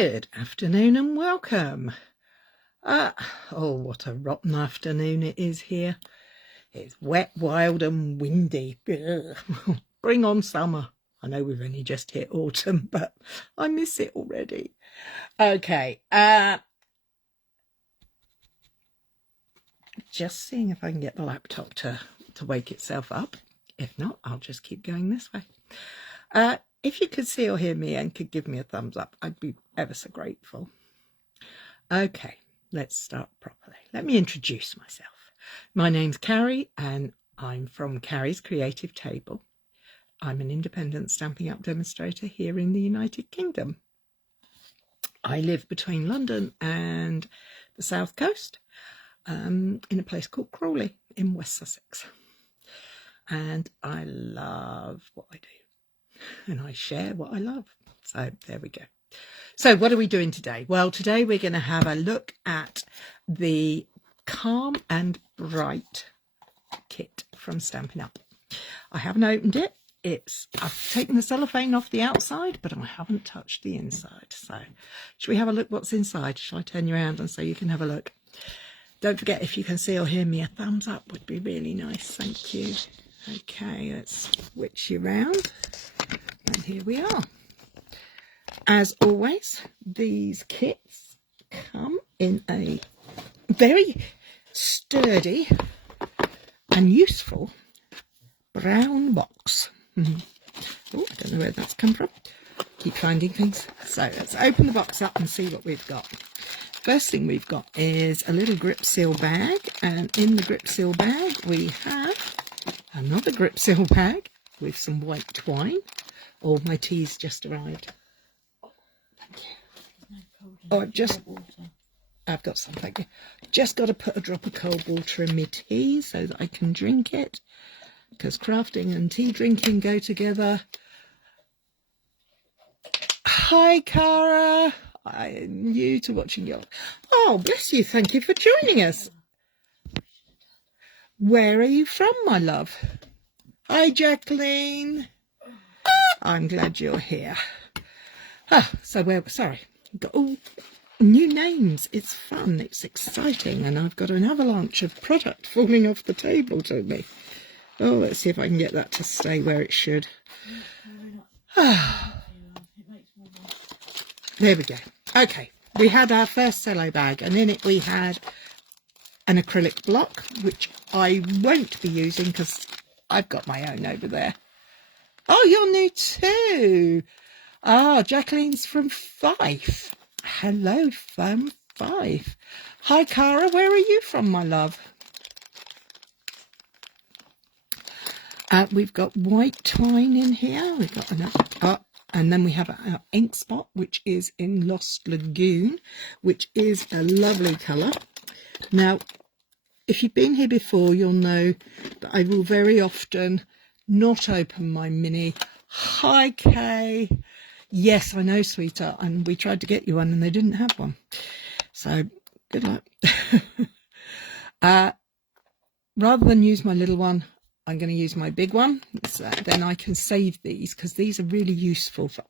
Good afternoon and welcome. Oh, what a rotten afternoon it is here. It's wet, wild and windy. Bring on summer. I know we've only just hit autumn, but I miss it already. Okay, just seeing if I can get the laptop to wake itself up. If not, I'll just keep going this way. If you could see or hear me and could give me a thumbs up, I'd be ever so grateful. Okay, let's start properly. Let me introduce myself. My name's Cary and I'm from Cary's Creative Table. I'm an independent Stampin' Up demonstrator here in the United Kingdom. I live between London and the South Coast in a place called Crawley in West Sussex. And I love what I do. And I share what I love. So there we go. So what are we doing today? Well, today we're going to have a look at the Calm and Bright kit from Stampin' Up. I haven't opened it. I've taken the cellophane off the outside, but I haven't touched the inside. So should we have a look what's inside? Shall I turn you around and so you can have a look? Don't forget, if you can see or hear me, a thumbs up would be really nice. Thank you. Okay, let's switch you around. And here we are. As always, these kits come in a very sturdy and useful brown box. Oh, I don't know where that's come from. Keep finding things. So let's open the box up and see what we've got. First thing we've got is a little grip seal bag, and in the grip seal bag we have another grip seal bag with some white twine. Oh, my tea's just arrived. Oh, thank you. Oh, I've got some, thank you. Just got to put a drop of cold water in my tea so that I can drink it, because crafting and tea drinking go together. Hi, Cara. I'm new to watching you. Oh, bless you. Thank you for joining us. Where are you from, my love? Hi, Jacqueline. I'm glad you're here. So sorry. Got all new names. It's fun. It's exciting. And I've got an avalanche of product falling off the table to me. Oh, let's see if I can get that to stay where it should. There we go. Okay, we had our first cello bag, and in it we had an acrylic block, which I won't be using because I've got my own over there. Oh, you're new too. Ah, Jacqueline's from Fife. Hello from Fife. Hi, Cara. Where are you from, my love? We've got white twine in here. We've got another. And then we have our ink spot, which is in Lost Lagoon, which is a lovely colour. Now, if you've been here before, you'll know that I will very often not open my mini. Hi, Kay. Yes, I know, sweetheart. And we tried to get you one and they didn't have one. So, good luck. Rather than use my little one, I'm going to use my big one. So then I can save these, because these are really useful for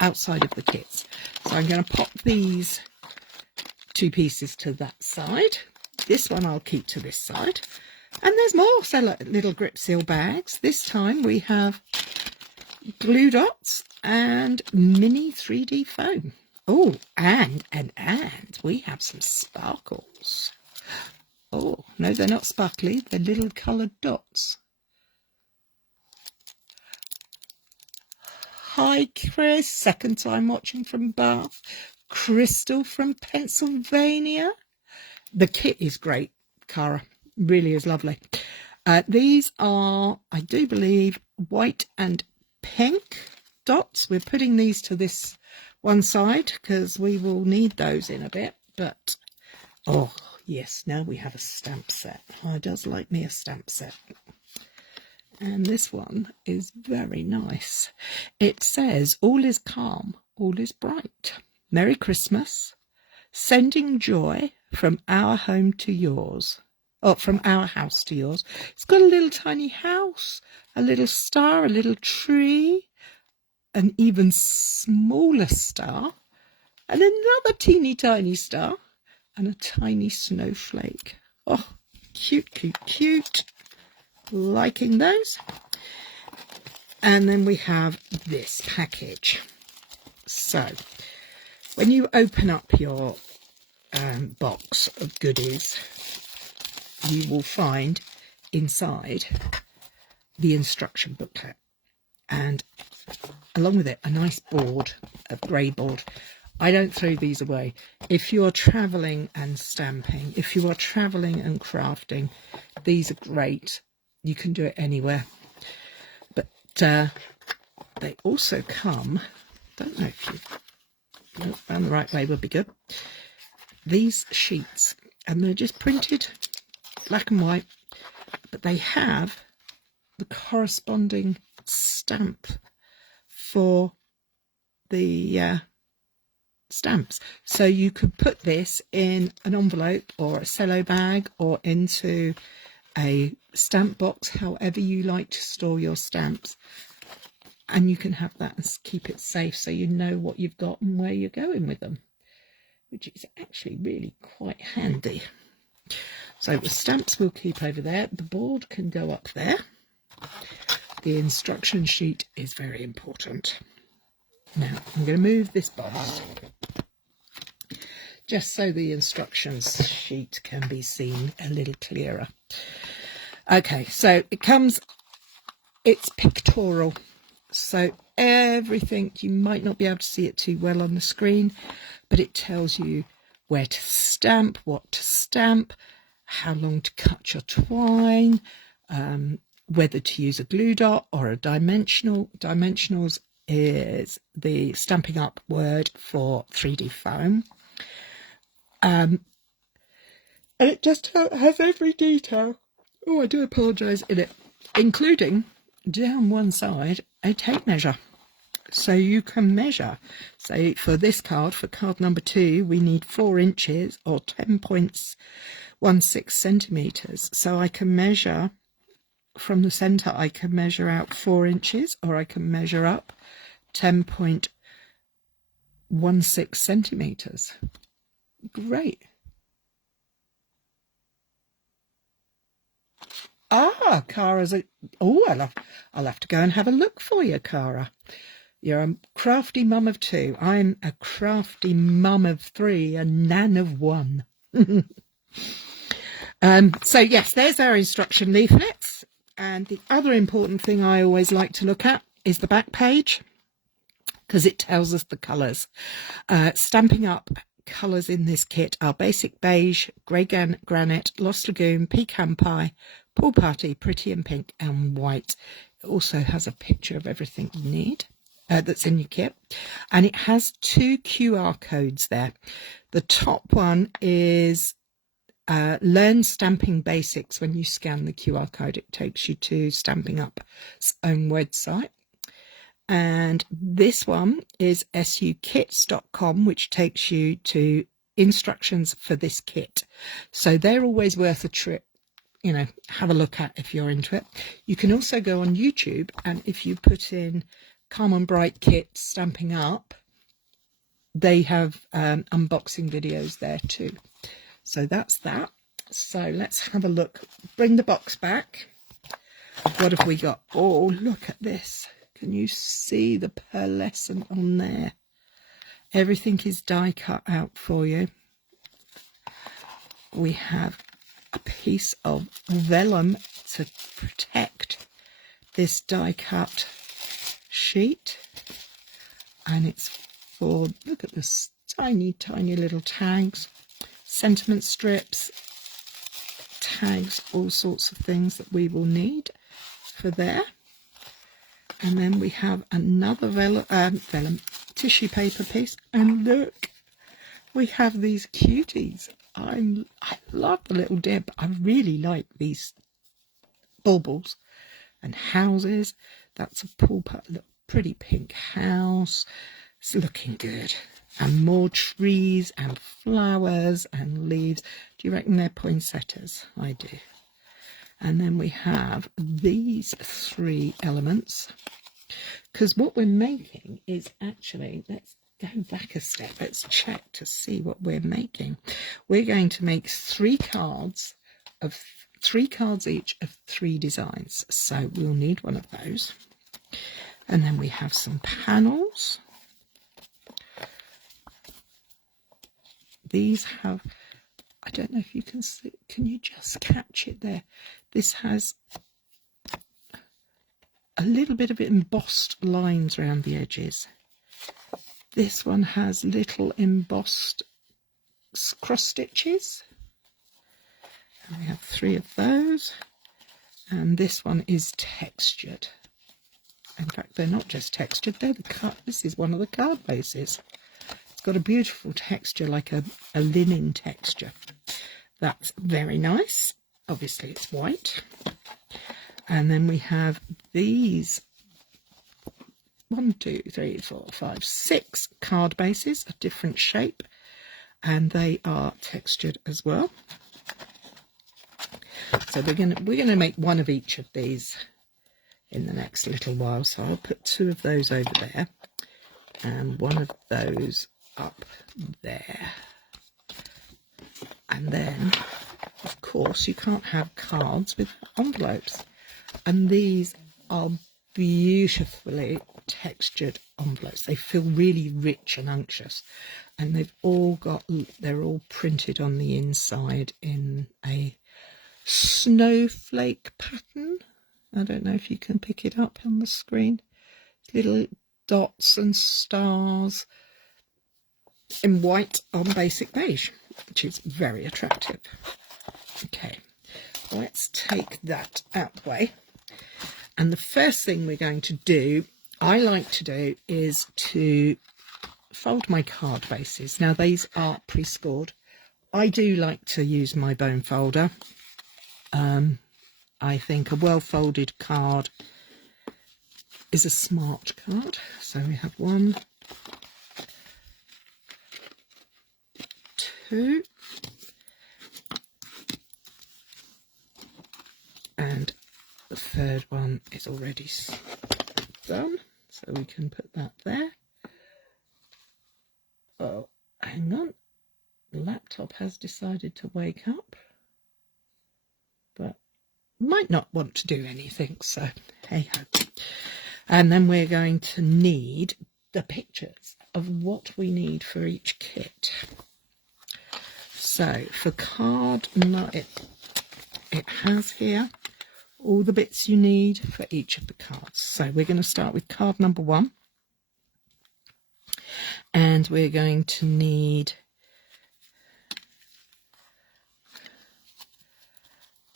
outside of the kits. So I'm going to pop these two pieces to that side. This one I'll keep to this side. And there's more little grip seal bags. This time we have glue dots and mini 3D foam. Oh, and we have some sparkles. Oh, no, they're not sparkly. They're little coloured dots. Hi, Chris. Second time watching from Bath. Crystal from Pennsylvania. The kit is great, Cara. Really is lovely. These are, I do believe, white and pink dots. We're putting these to this one side because we will need those in a bit. But, oh, yes, now we have a stamp set. I does like me a stamp set. And this one is very nice. It says, all is calm, all is bright. Merry Christmas. Sending joy from our home to yours. Oh, from our house to yours. It's got a little tiny house, a little star, a little tree, an even smaller star, and another teeny tiny star, and a tiny snowflake. Oh, cute, cute, cute. Liking those. And then we have this package. So when you open up your box of goodies, you will find inside the instruction booklet, and along with it a nice board, a grey board. I don't throw these away. If you're travelling and stamping, if you are travelling and crafting, these are great. You can do it anywhere. But they also come, don't know if you found the right way would be good, these sheets, and they're just printed black and white, but they have the corresponding stamp for the stamps. So you could put this in an envelope or a cello bag or into a stamp box, however you like to store your stamps, and you can have that and keep it safe so you know what you've got and where you're going with them, which is actually really quite handy. So the stamps we'll keep over there. The board can go up there. The instruction sheet is very important. Now I'm going to move this box just so the instructions sheet can be seen a little clearer. Okay, so it's pictorial. So everything, you might not be able to see it too well on the screen, but it tells you where to stamp, what to stamp, how long to cut your twine, whether to use a glue dot or a dimensional. Dimensionals is the Stampin' Up word for 3D foam. And it just has every detail. Oh, I do apologise in it, including down one side a tape measure. So you can measure. So for this card, for card number 2, we need 4 inches or 10.16 centimetres. So I can measure from the centre, I can measure out 4 inches, or I can measure up 10.16 centimetres. Great. Ah, Cara's I'll have to go and have a look for you, Cara. You're a crafty mum of 2. I'm a crafty mum of 3, a nan of 1. So yes, there's our instruction leaflets. And the other important thing I always like to look at is the back page, because it tells us the colours. Stampin' Up colours in this kit are Basic Beige, Grey Granite, Lost Lagoon, Pecan Pie, Pool Party, Pretty and Pink and White. It also has a picture of everything you need that's in your kit, and it has 2 QR codes there. The top one is Learn Stamping Basics. When you scan the QR code, it takes you to Stampin' Up's own website. And this one is sukits.com, which takes you to instructions for this kit. So they're always worth a trip, you know, have a look at if you're into it. You can also go on YouTube, and if you put in Calm and Bright Kit Stampin' Up, they have unboxing videos there too. So that's that. So let's have a look. Bring the box back. What have we got? Oh, look at this. Can you see the pearlescent on there? Everything is die cut out for you. We have a piece of vellum to protect this die cut sheet, and it's for, look at this, tiny little tags, sentiment strips, tags, all sorts of things that we will need for there. And then we have another vellum tissue paper piece, and look, we have these cuties. I love the little dib. I really like these baubles and houses. That's a pool part, look, pretty pink house. It's looking good. And more trees and flowers and leaves. Do you reckon they're poinsettias? I do. And then we have these 3 elements, because what we're making is actually, let's go back a step. Let's check to see what we're making. We're going to make 3 cards each of 3 designs. So we'll need one of those. And then we have some panels. These have, I don't know if you can see, can you just catch it there? This has a little bit of embossed lines around the edges. This one has little embossed cross stitches. And we have 3 of those. And this one is textured. In fact, they're not just textured, they're the cut. This is one of the card bases. It's got a beautiful texture, like a linen texture. That's very nice. Obviously, it's white. And then we have these 1, 2, 3, 4, 5, 6 card bases of different shape, and they are textured as well. So we're gonna make one of each of these in the next little while. So I'll put 2 of those over there and 1 of those up there. And then, of course, you can't have cards with envelopes. And these are beautifully textured envelopes. They feel really rich and unctuous. And they're all printed on the inside in a snowflake pattern. I don't know if you can pick it up on the screen. Little dots and stars in white on basic beige, which is very attractive. Okay, let's take that out the way. And the first thing we're going to do, I like to do, is to fold my card bases. Now, these are pre-scored. I do like to use my bone folder. I think a well-folded card is a smart card. So we have 1, 2, and the third one is already done, so we can put that there. Oh, hang on. The laptop has decided to wake up, but might not want to do anything, so hey ho. And then we're going to need the pictures of what we need for each kit. So for card, it has here all the bits you need for each of the cards. So we're going to start with card number 1, and we're going to need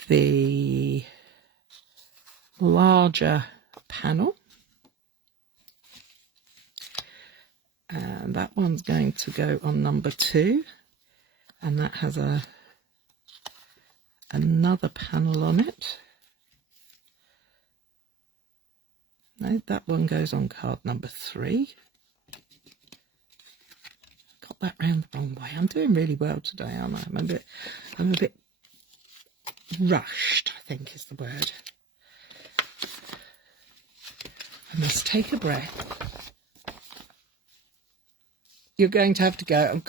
the larger panel, and that one's going to go on number 2, and that has another panel on it. No, that one goes on card number 3. Got that round the wrong way. I'm doing really well today, aren't I? I'm a bit rushed, I think is the word. I must take a breath. You're going to have to go.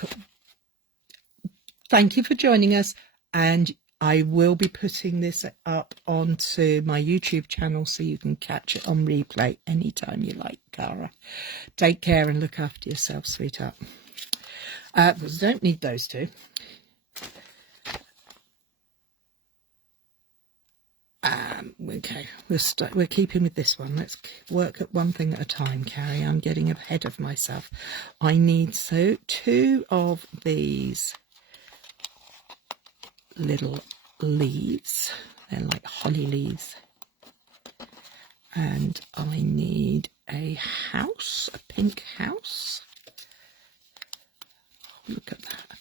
Thank you for joining us, and I will be putting this up onto my YouTube channel so you can catch it on replay anytime you like, Cara. Take care and look after yourself, sweetheart. We don't need those 2. Okay, we're keeping with this one. Let's work at one thing at a time, Carrie. I'm getting ahead of myself. I need 2 of these little leaves. They're like holly leaves. And I need a house, a pink house. Look at that.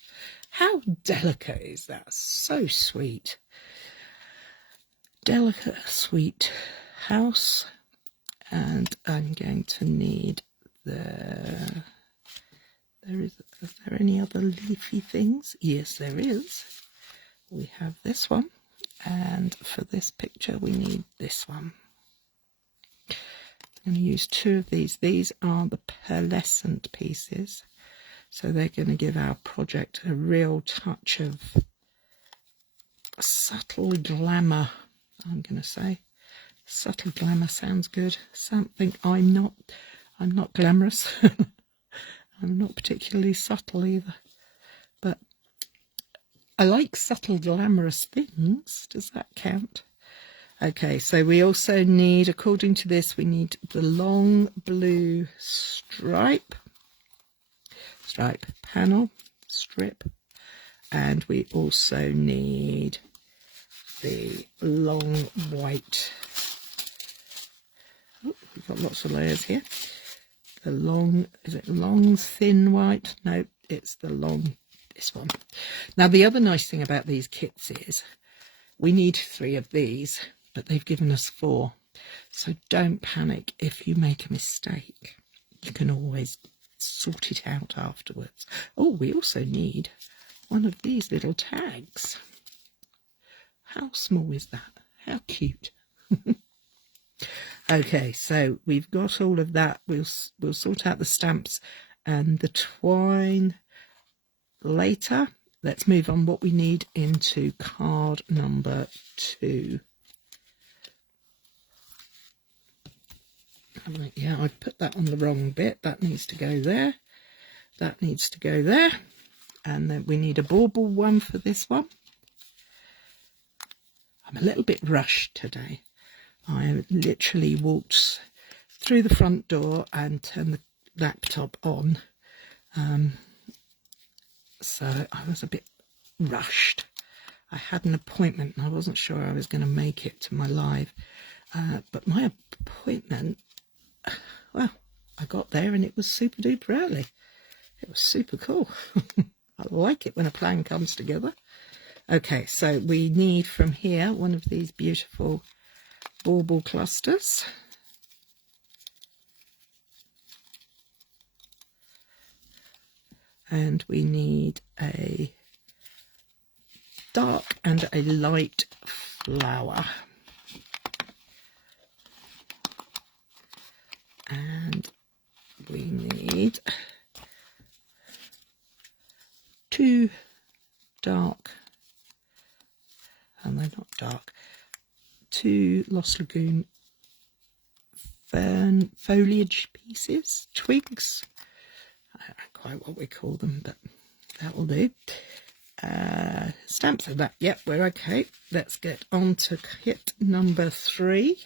How delicate is that? So sweet. Delicate, sweet house. And I'm going to need is there any other leafy things? Yes, there is. We have this one, and for this picture we need this one. I'm going to use 2 of these. These are the pearlescent pieces. So they're going to give our project a real touch of subtle glamour, I'm going to say. Subtle glamour sounds good. Something I'm not glamorous. I'm not particularly subtle either. But I like subtle glamorous things. Does that count? Okay, so we also need, according to this, we need the long blue stripe panel, strip, and we also need the long white. Oh, we've got lots of layers here. The long, is it long thin white? No, it's the long, this one. Now the other nice thing about these kits is we need 3 of these, but they've given us 4. So don't panic if you make a mistake. You can always sort it out afterwards. Oh, we also need one of these little tags. How small is that? How cute. Okay, so we've got all of that. We'll sort out the stamps and the twine later. Let's move on what we need into card number 2. Yeah, I put that on the wrong bit. That needs to go there. That needs to go there. And then we need a bauble one for this one. I'm a little bit rushed today. I literally walked through the front door and turned the laptop on. So I was a bit rushed. I had an appointment and I wasn't sure I was going to make it to my live. But my appointment, well, I got there and it was super duper early. It was super cool. I like it when a plan comes together. Okay, so we need from here one of these beautiful bauble clusters. And we need a dark and a light flower. And we need 2 dark, and they're not dark, 2 Lost Lagoon fern foliage pieces, twigs. I don't know quite what we call them, but that will do. Stamps of that. Yep, we're okay. Let's get on to kit number 3.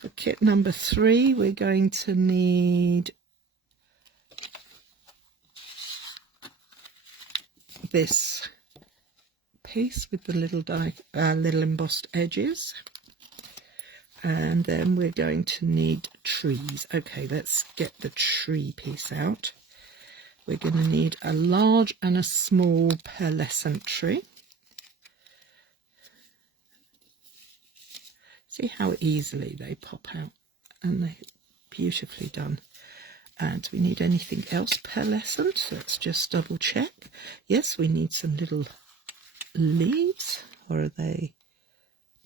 For kit number 3, we're going to need this piece with the little embossed edges, and then we're going to need trees. Okay, let's get the tree piece out. We're going to need a large and a small pearlescent tree. See how easily they pop out, and they're beautifully done. And do we need anything else pearlescent? Let's just double check. Yes, we need some little leaves, or are they?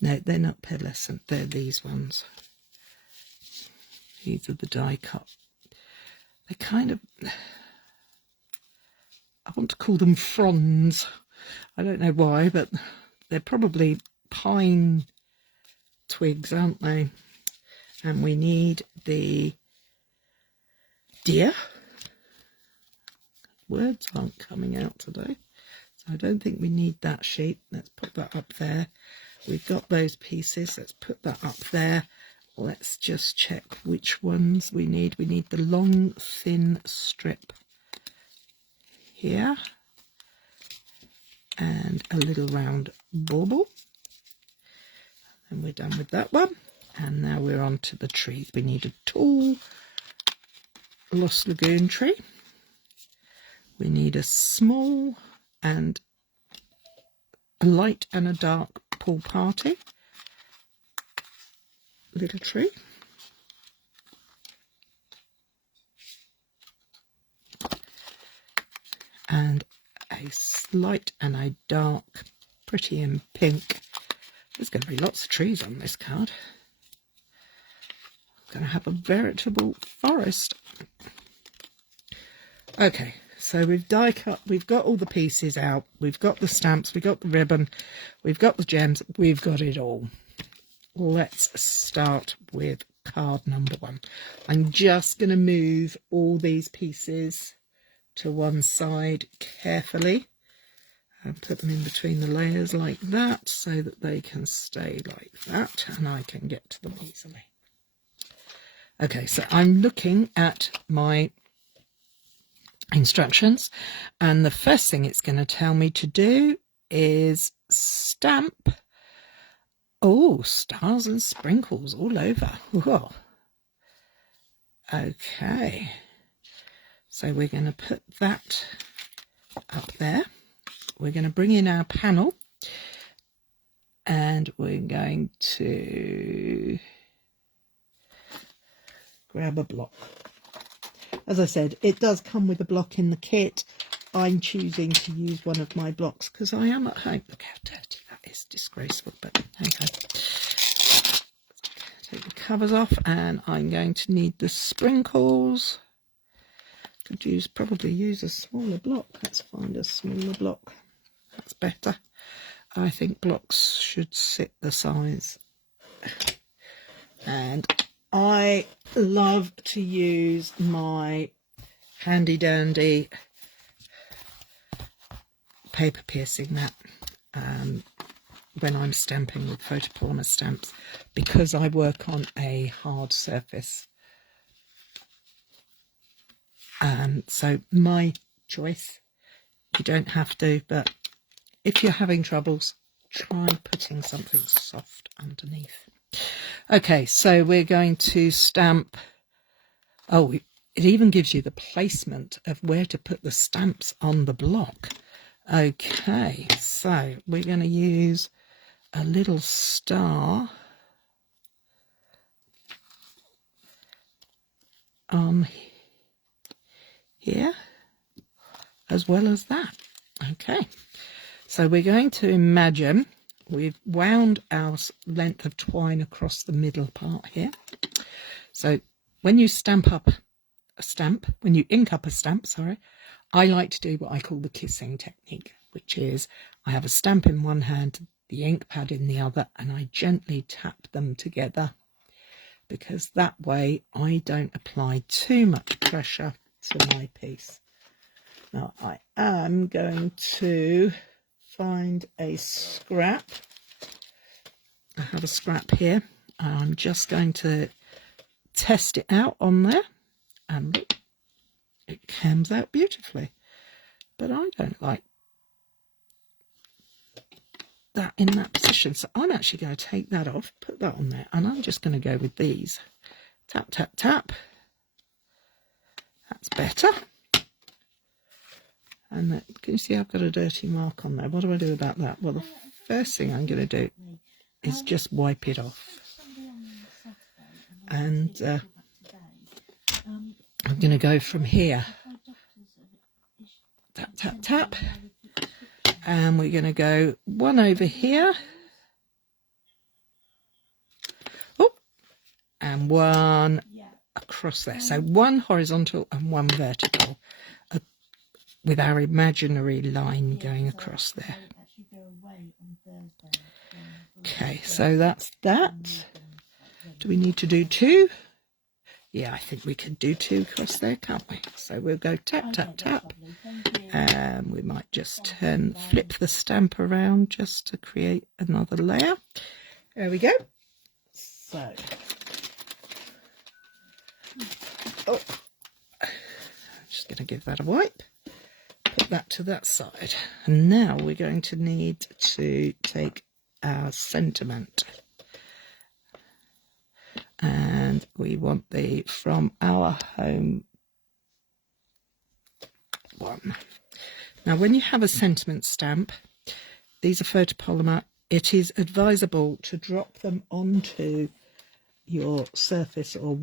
No, they're not pearlescent. They're these ones. These are the die cut. They're kind of, I want to call them fronds. I don't know why, but they're probably pine twigs, aren't they? And we need the deer. Words aren't coming out today, so I don't think we need that sheet. Let's put that up there. We've got those pieces. Let's put that up there. Let's just check which ones we need. We need the long thin strip here and a little round bauble, and we're done with that one. And now we're on to the trees. We need a tall Lost Lagoon tree. We need a small and a light and a dark pool party little tree. And a light and a dark, pretty in pink. There's going to be lots of trees on this card. going to have a veritable forest. Okay, so we've die cut, we've got all the pieces out, we've got the stamps, we've got the ribbon, we've got the gems, we've got it all. Let's start with card number 1. I'm just going to move all these pieces to one side carefully and put them in between the layers like that so that they can stay like that and I can get to them easily. Okay, so I'm looking at my instructions and the first thing it's going to tell me to do is stamp. Oh, stars and sprinkles all over. Whoa. Okay, so we're going to put that up there. We're going to bring in our panel and we're going to grab a block. As I said, it does come with a block in the kit. I'm choosing to use one of my blocks because I am at home. Look how dirty that is, disgraceful, but okay. Take the covers off and I'm going to need the sprinkles. Could probably use a smaller block. Let's find a smaller block. That's better. I think blocks should sit the size. And I love to use my handy dandy paper piercing mat when I'm stamping with photopolymer stamps because I work on a hard surface. So my choice. You don't have to, but if you're having troubles, try putting something soft underneath. Okay, so we're going to stamp. Oh, it even gives you the placement of where to put the stamps on the block. Okay, so we're going to use a little star on here as well as that. Okay, so we're going to imagine we've wound our length of twine across the middle part here. So when you stamp up a stamp, when you ink up a stamp, sorry, I like to do what I call the kissing technique, which is I have a stamp in one hand, the ink pad in the other, and I gently tap them together because that way I don't apply too much pressure to my piece. Now I am going to find a scrap. I have a scrap here. I'm just going to test it out on there and look, it comes out beautifully. But I don't like that in that position, so I'm actually going to take that off, put that on there, and I'm just going to go with these. Tap, tap, tap. That's better. And that, can you see I've got a dirty mark on there? What do I do about that? Well, the first thing I'm going to do is just wipe it off. And I'm going to go from here. Tap, tap, tap. And we're going to go one over here. Oh, and one across there. So one horizontal and one vertical with our imaginary line going across there. Okay, so that's that. Do we need to do 2? Yeah, I think we could do 2 across there, can't we? So we'll go tap, tap, tap. And we might just flip the stamp around just to create another layer. There we go. So, I'm just going to give that a wipe. Put that to that side. And now we're going to need to take our sentiment. And we want the From Our Home one. Now, when you have a sentiment stamp, these are photopolymer, it is advisable to drop them onto your surface or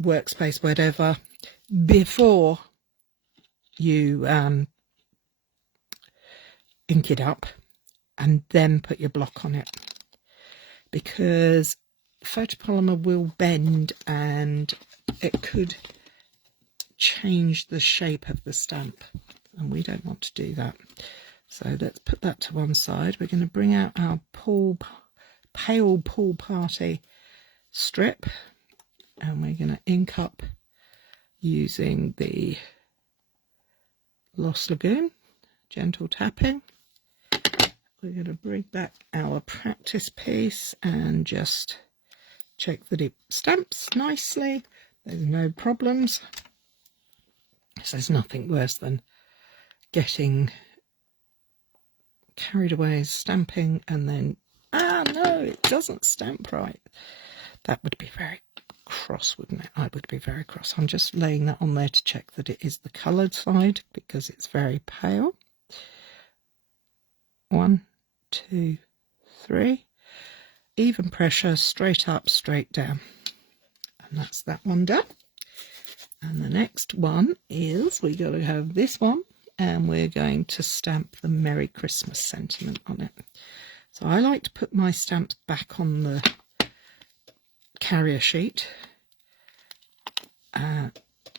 workspace, whatever, before you ink it up and then put your block on it. Because photopolymer will bend and it could change the shape of the stamp, and we don't want to do that. So let's put that to one side. We're going to bring out our pale pool party strip, and we're going to ink up using the Lost Lagoon, gentle tapping. We're going to bring back our practice piece and just check that it stamps nicely. There's no problems. So there's nothing worse than getting carried away stamping and then, no, it doesn't stamp right. That would be very cross, wouldn't it? I would be very cross. I'm just laying that on there to check that it is the coloured side because it's very pale. 1, 2, 3. Even pressure, straight up, straight down. And that's that one done. And the next one is, we got to have this one, and we're going to stamp the Merry Christmas sentiment on it. So I like to put my stamps back on the carrier sheet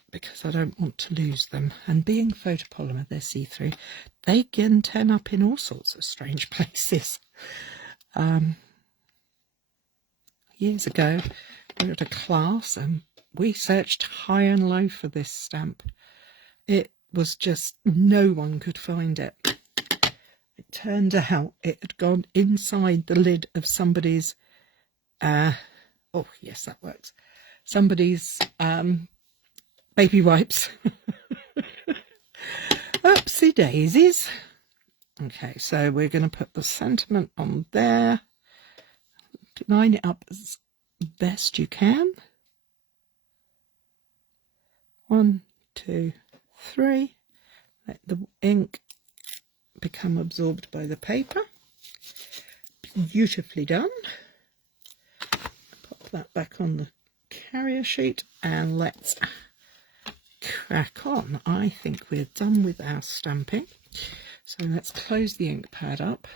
because I don't want to lose them. And being photopolymer, they're see-through, they can turn up in all sorts of strange places. Years ago, we were at a class and we searched high and low for this stamp. It was just, no one could find it. It turned out it had gone inside the lid of somebody's, oh yes, that works, somebody's baby wipes. Oopsie daisies. Okay, so we're going to put the sentiment on there. Line it up as best you can. 1, 2, 3. Let the ink become absorbed by the paper. Beautifully done. Pop that back on the carrier sheet and let's crack on. I think we're done with our stamping. So let's close the ink pad up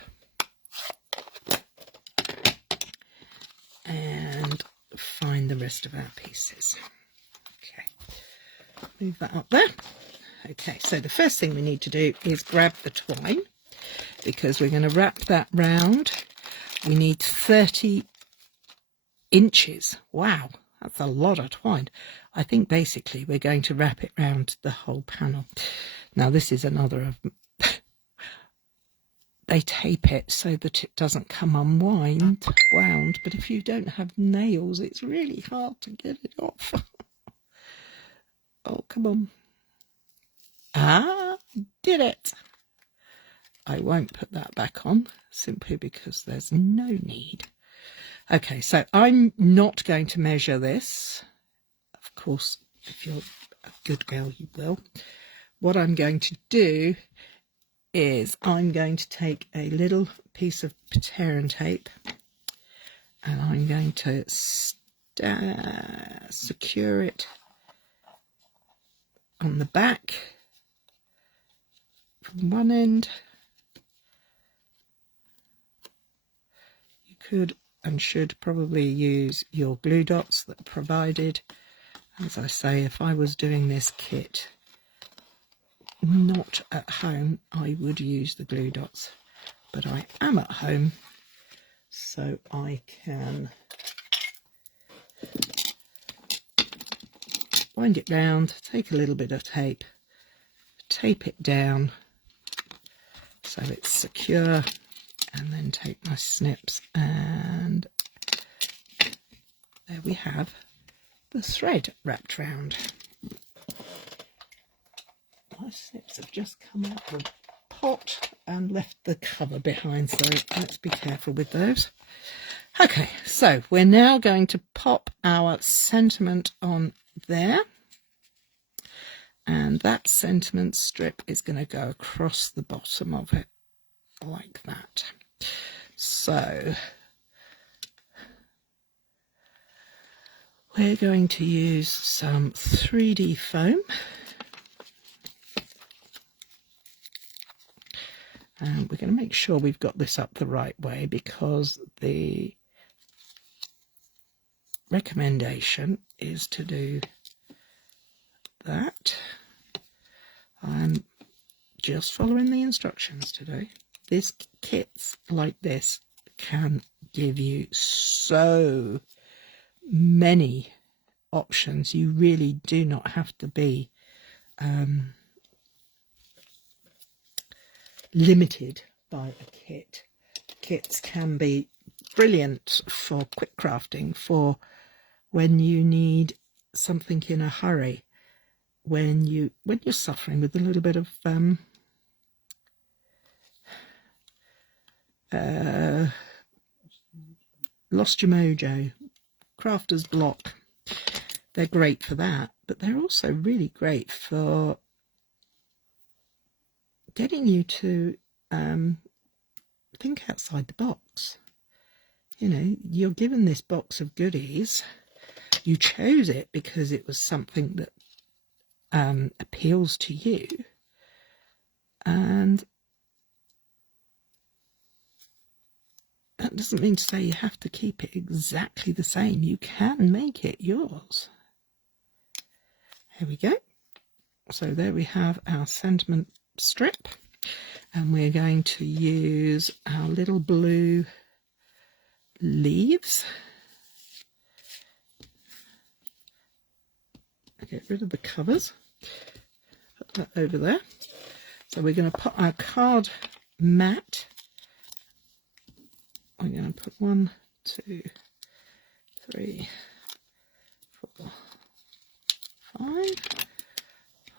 and find the rest of our pieces. Okay, move that up there. Okay, so the first thing we need to do is grab the twine because we're going to wrap that round. We need 30 inches. Wow, that's a lot of twine. I think basically we're going to wrap it round the whole panel. Now this is another of they tape it so that it doesn't come wound, but if you don't have nails, it's really hard to get it off. Oh, come on. Did it. I won't put that back on simply because there's no need. Okay, so I'm not going to measure this. Of course, if you're a good girl, you will. What I'm going to do is I'm going to take a little piece of Pateran tape and I'm going to secure it on the back from one end. You could and should probably use your glue dots that are provided. As I say, if I was doing this kit not at home, I would use the glue dots, but I am at home, so I can wind it round, take a little bit of tape, tape it down so it's secure, and then take my snips, and there we have the thread wrapped round. My snips have just come out of the pot and left the cover behind, so let's be careful with those. Okay, so we're now going to pop our sentiment on there, and that sentiment strip is going to go across the bottom of it like that. So we're going to use some 3D foam. And we're going to make sure we've got this up the right way because the recommendation is to do that. I'm just following the instructions today. This kits like this can give you so many options. You really do not have to be limited by a kit. Kits can be brilliant for quick crafting, for when you need something in a hurry, when you're suffering with a little bit of lost your mojo, crafter's block. They're great for that, but they're also really great for getting you to think outside the box. You know, you're given this box of goodies. You chose it because it was something that appeals to you, and that doesn't mean to say you have to keep it exactly the same. You can make it yours. Here we go. So there we have our sentiment strip, and we're going to use our little blue leaves. Get rid of the covers, put that over there. So we're going to put our card mat. I'm going to put 1, 2, 3, 4, 5,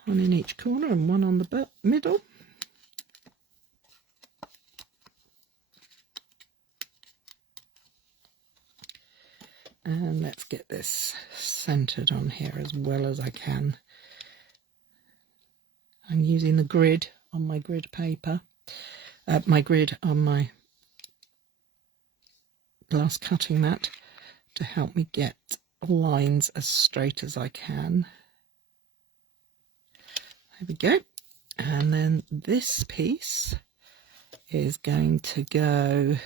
1 in each corner and 1 on the middle. And let's get this centered on here as well as I can. I'm using the grid on my grid paper, my grid on my glass cutting mat to help me get lines as straight as I can. There we go. And then this piece is going to go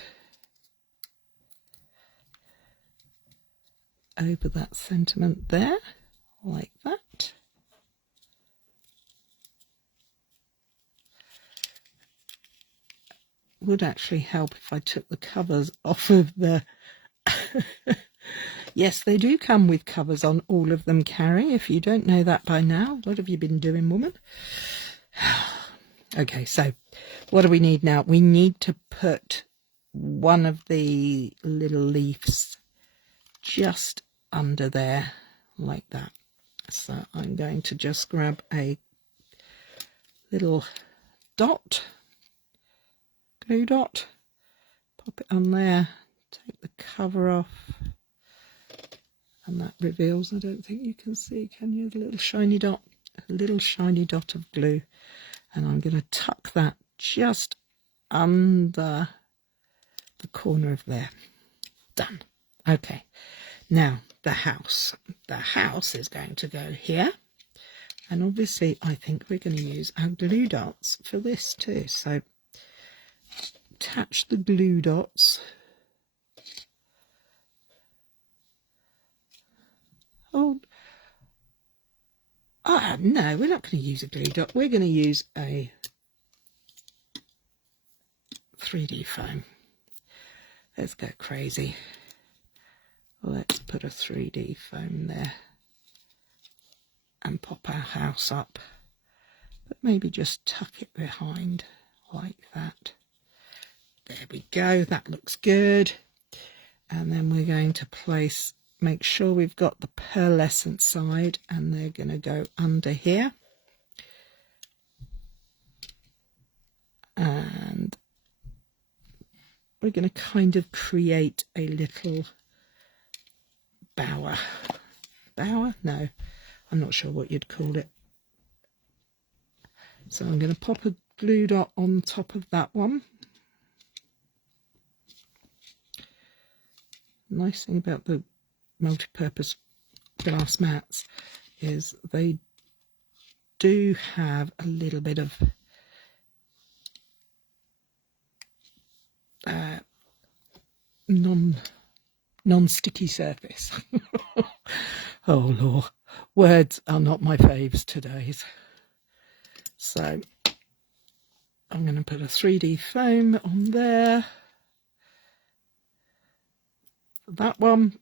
over that sentiment there, like that. Would actually help if I took the covers off of the... Yes, they do come with covers on all of them, Cary. If you don't know that by now, what have you been doing, woman? Okay, so what do we need now? We need to put one of the little leaves just under there, like that. So I'm going to just grab a little dot, glue dot, pop it on there, take the cover off, and that reveals, I don't think you can see, can you, the little shiny dot, a little shiny dot of glue. And I'm going to tuck that just under the corner of there. Done. Okay, now the house. The house is going to go here. And obviously I think we're going to use our glue dots for this too. So attach the glue dots. Oh, no, we're not going to use a glue dot. We're going to use a 3D foam. Let's go crazy. Let's put a 3D foam there and pop our house up. But maybe just tuck it behind like that. There we go. That looks good. And then we're going to place... Make sure we've got the pearlescent side, and they're going to go under here. And we're going to kind of create a little bower. Bower? No, I'm not sure what you'd call it. So I'm going to pop a glue dot on top of that one. Nice thing about the multi-purpose glass mats is they do have a little bit of non-sticky surface. Oh Lord, words are not my faves today. So I'm going to put a 3D foam on there for that one,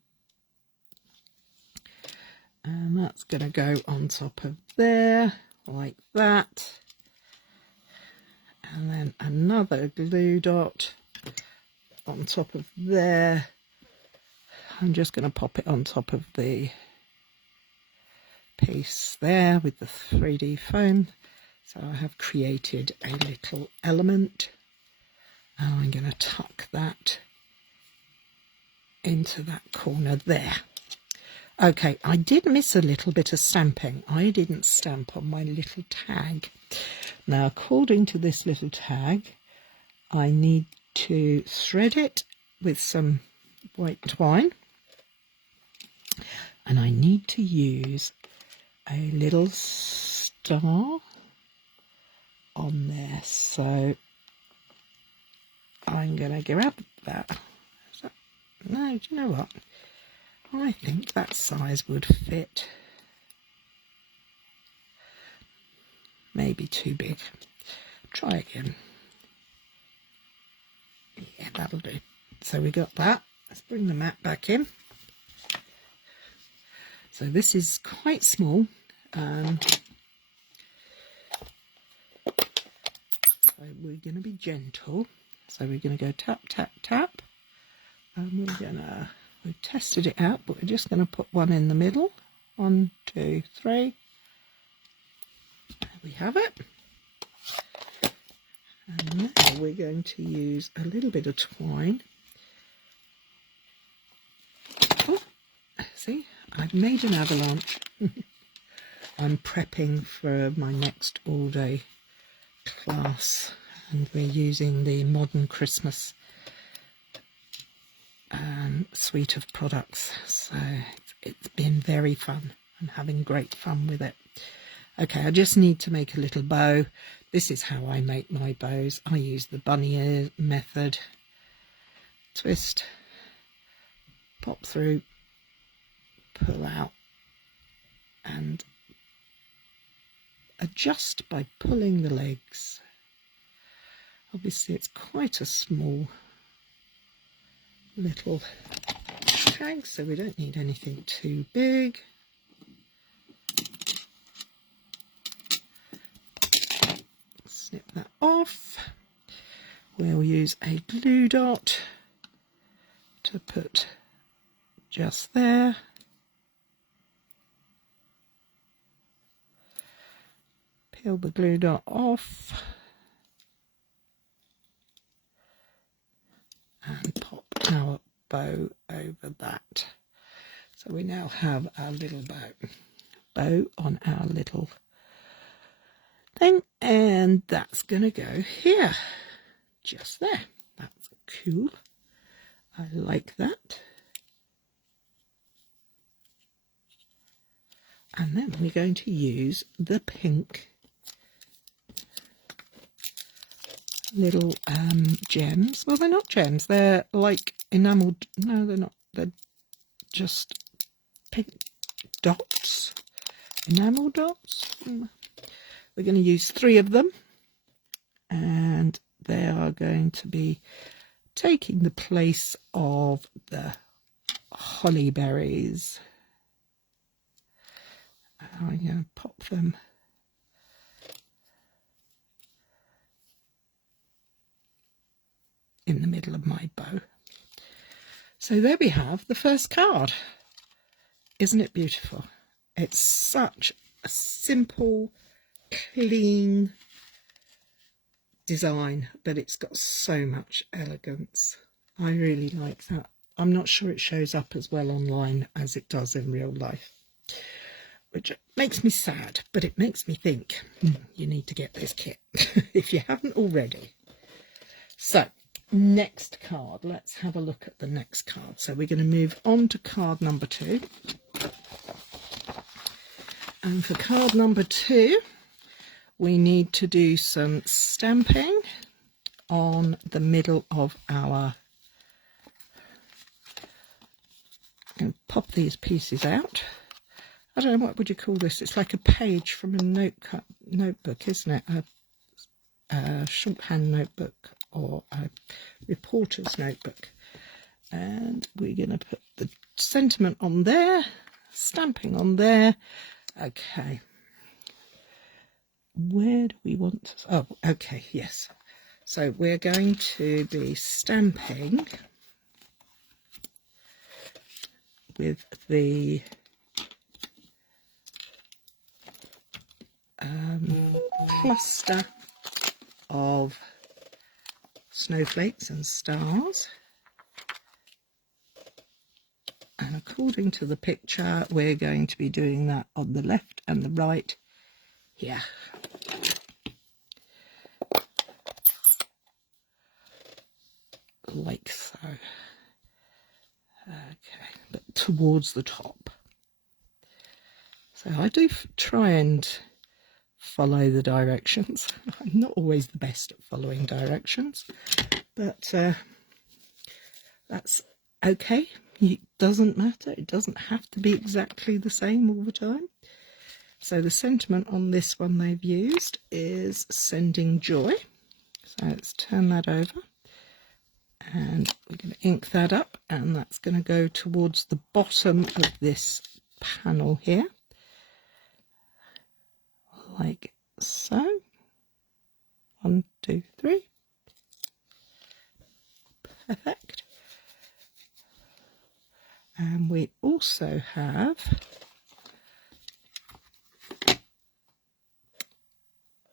and that's going to go on top of there like that, and then another glue dot on top of there. I'm just going to pop it on top of the piece there with the 3D foam. So I have created a little element, and I'm going to tuck that into that corner there. Okay, I did miss a little bit of stamping. I didn't stamp on my little tag. Now, according to this little tag, I need to thread it with some white twine, and I need to use a little star on there. So I'm going to grab that. No, do you know what? I think that size would fit. Maybe too big. Try again. Yeah, that'll do. So we got that. Let's bring the mat back in. So this is quite small. So we're going to be gentle. So we're going to go tap, tap, tap. And we've tested it out, but we're just going to put one in the middle. 1, 2, 3. There we have it. And now we're going to use a little bit of twine. Oh, see, I've made an avalanche. I'm prepping for my next all-day class, and we're using the Modern Christmas suite of products. So it's been very fun. I'm having great fun with it. Okay, I just need to make a little bow. This is how I make my bows. I use the bunny ear method. Twist, pop through, pull out, and adjust by pulling the legs. Obviously it's quite a small little tag, so we don't need anything too big. Snip that off. We'll use a glue dot to put just there. Peel the glue dot off and pop our bow over that. So we now have our little bow on our little thing, and that's gonna go here, just there. That's cool. I like that. And then we're going to use the pink little gems. Well, they're not gems, they're like enamelled. No, they're not. They're just pink dots, enamel dots. We're going to use 3 of them, and they are going to be taking the place of the holly berries. I'm going to pop them in the middle of my bow. So there we have the first card. Isn't it beautiful? It's such a simple, clean design, but it's got so much elegance. I really like that. I'm not sure it shows up as well online as it does in real life, which makes me sad, but it makes me think, you need to get this kit if you haven't already. So, next card. Let's have a look at the next card. So we're going to move on to card number 2. And for card number 2, we need to do some stamping on the middle of our And pop these pieces out. I don't know, what would you call this? It's like a page from a notebook, isn't it? A shorthand notebook or a reporter's notebook. And we're going to put the sentiment on there, stamping on there. Okay. Where do we want to... Oh, okay, yes. So we're going to be stamping with the cluster of snowflakes and stars. And according to the picture, we're going to be doing that on the left and the right here. Like so. Okay, but towards the top. So I do try and follow the directions. I'm not always the best at following directions, but that's okay. It doesn't matter. It doesn't have to be exactly the same all the time. So the sentiment on this one they've used is sending joy. So let's turn that over. And we're going to ink that up, and that's going to go towards the bottom of this panel here, like so. 1, 2, 3. Perfect. And we also have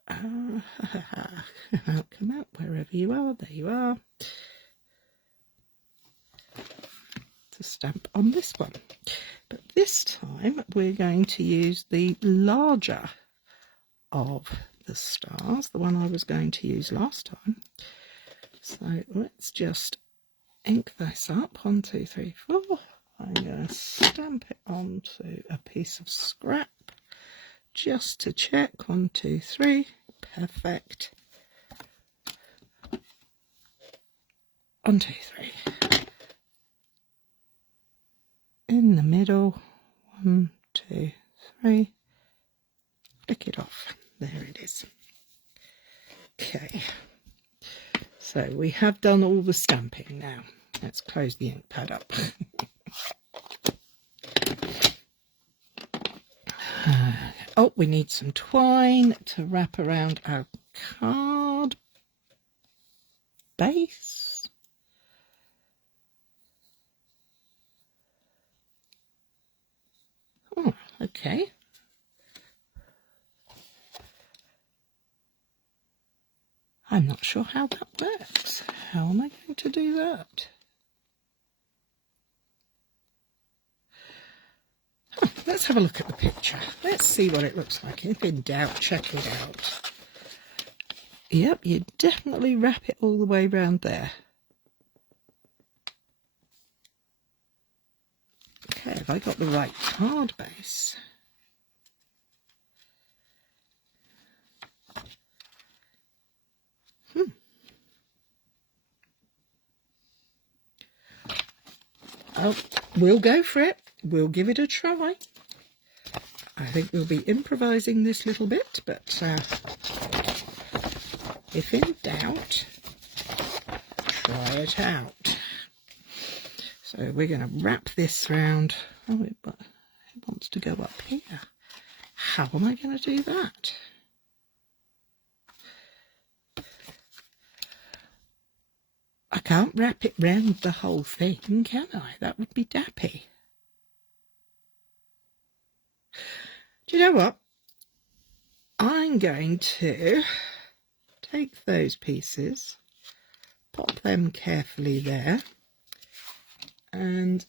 come out wherever you are. There you are. To stamp on this one, but this time we're going to use the larger of the stars, the one I was going to use last time. So let's just ink this up. 1, 2, 3, 4. I'm going to stamp it onto a piece of scrap just to check. 1, 2, 3. Perfect. 1, 2, 3. In the middle, 1, 2, 3, flick it off. There it is. Okay, so we have done all the stamping now. Let's close the ink pad up. Oh, we need some twine to wrap around our card base. Oh, okay. I'm not sure how that works. How am I going to do that? Let's have a look at the picture. Let's see what it looks like. If in doubt, check it out. Yep, you definitely wrap it all the way around there. Okay, have I got the right card base? Oh, we'll go for it. We'll give it a try. I think we'll be improvising this little bit, but if in doubt, try it out. So we're going to wrap this round. Oh, it wants to go up here. How am I going to do that? I can't wrap it round the whole thing, can I? That would be dappy. Do you know what? I'm going to take those pieces, pop them carefully there, and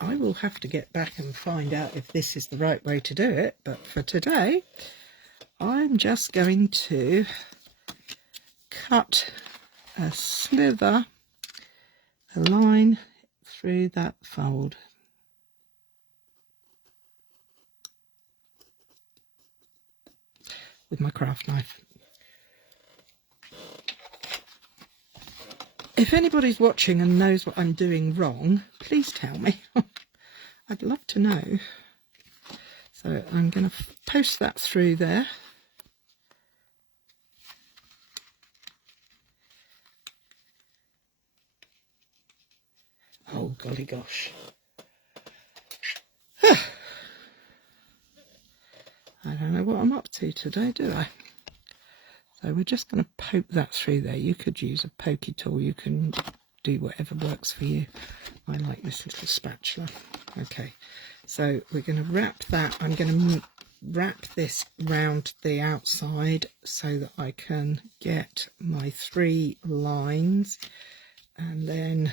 I will have to get back and find out if this is the right way to do it, but for today I'm just going to cut a slither, a line through that fold. With my craft knife. If anybody's watching and knows what I'm doing wrong, please tell me. I'd love to know. So I'm going to post that through there. Oh, golly gosh. I don't know what I'm up to today, do I? So we're just going to poke that through there. You could use a pokey tool. You can do whatever works for you. I like this little spatula. Okay, so we're going to wrap that. I'm going to wrap this round the outside so that I can get my 3 lines, and then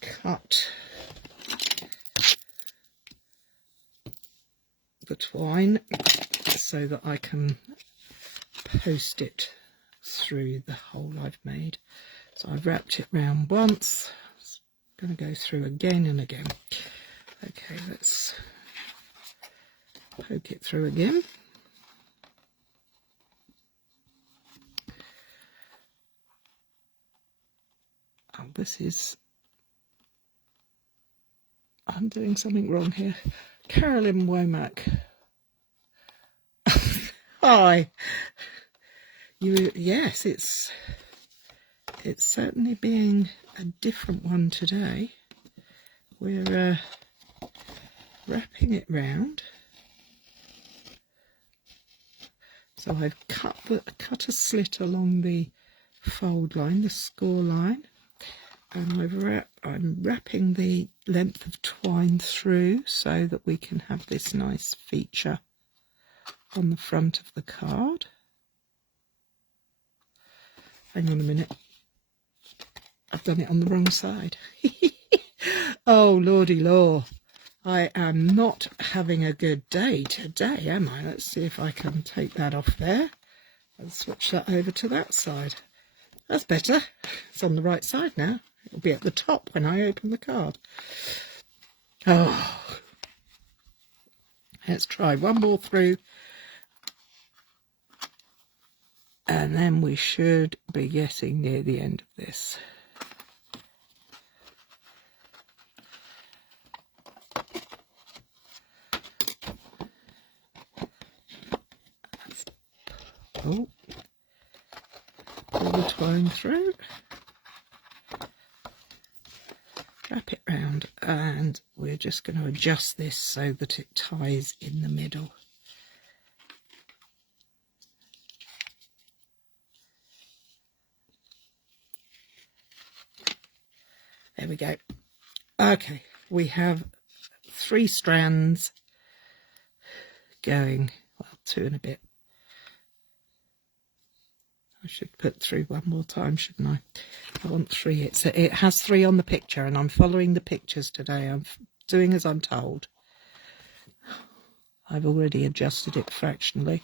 cut the twine so that I can post it through the hole I've made. So I've wrapped it round once. It's going to go through again and again. Okay, let's poke it through again. Oh, this is... I'm doing something wrong here. Carolyn Womack. Hi. Yes, it's certainly being a different one today. We're wrapping it round. So I've cut a slit along the fold line, the score line, and I'm wrapping the length of twine through so that we can have this nice feature on the front of the card. Hang on a minute. I've done it on the wrong side. Oh, lordy law. I am not having a good day today, am I? Let's see if I can take that off there and switch that over to that side. That's better. It's on the right side now. It'll be at the top when I open the card. Oh. Let's try one more through. And then we should be getting near the end of this. Oh, pull the twine through, wrap it round, and we're just going to adjust this so that it ties in the middle. There we go. Okay, we have 3 strands going, well, 2 and a bit. I should put through one more time, shouldn't I? I want 3. It has 3 on the picture, and I'm following the pictures today. I'm doing as I'm told. I've already adjusted it fractionally.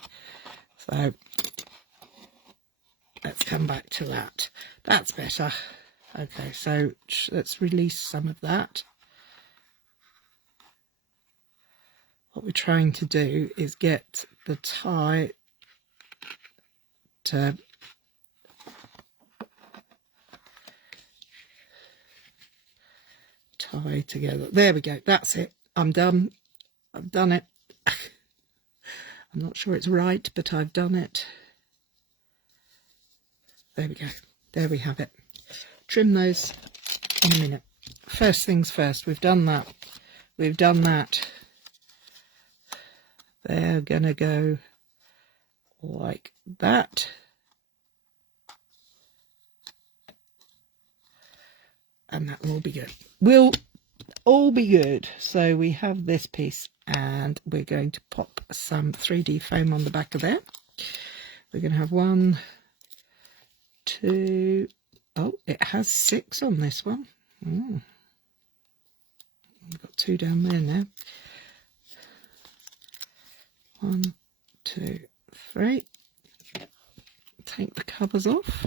So let's come back to that. That's better. Okay, so let's release some of that. What we're trying to do is get the tie to tie together. There we go. That's it. I'm done. I've done it. I'm not sure it's right, but I've done it. There we go. There we have it. Trim those in a minute. First things first, we've done that. We've done that. They're going to go like that. And that will all be good. Will all be good. So we have this piece, and we're going to pop some 3D foam on the back of there. We're going to have 1, 2, oh, it has 6 on this one. We've got 2 down there now. 1, 2, 3. Take the covers off.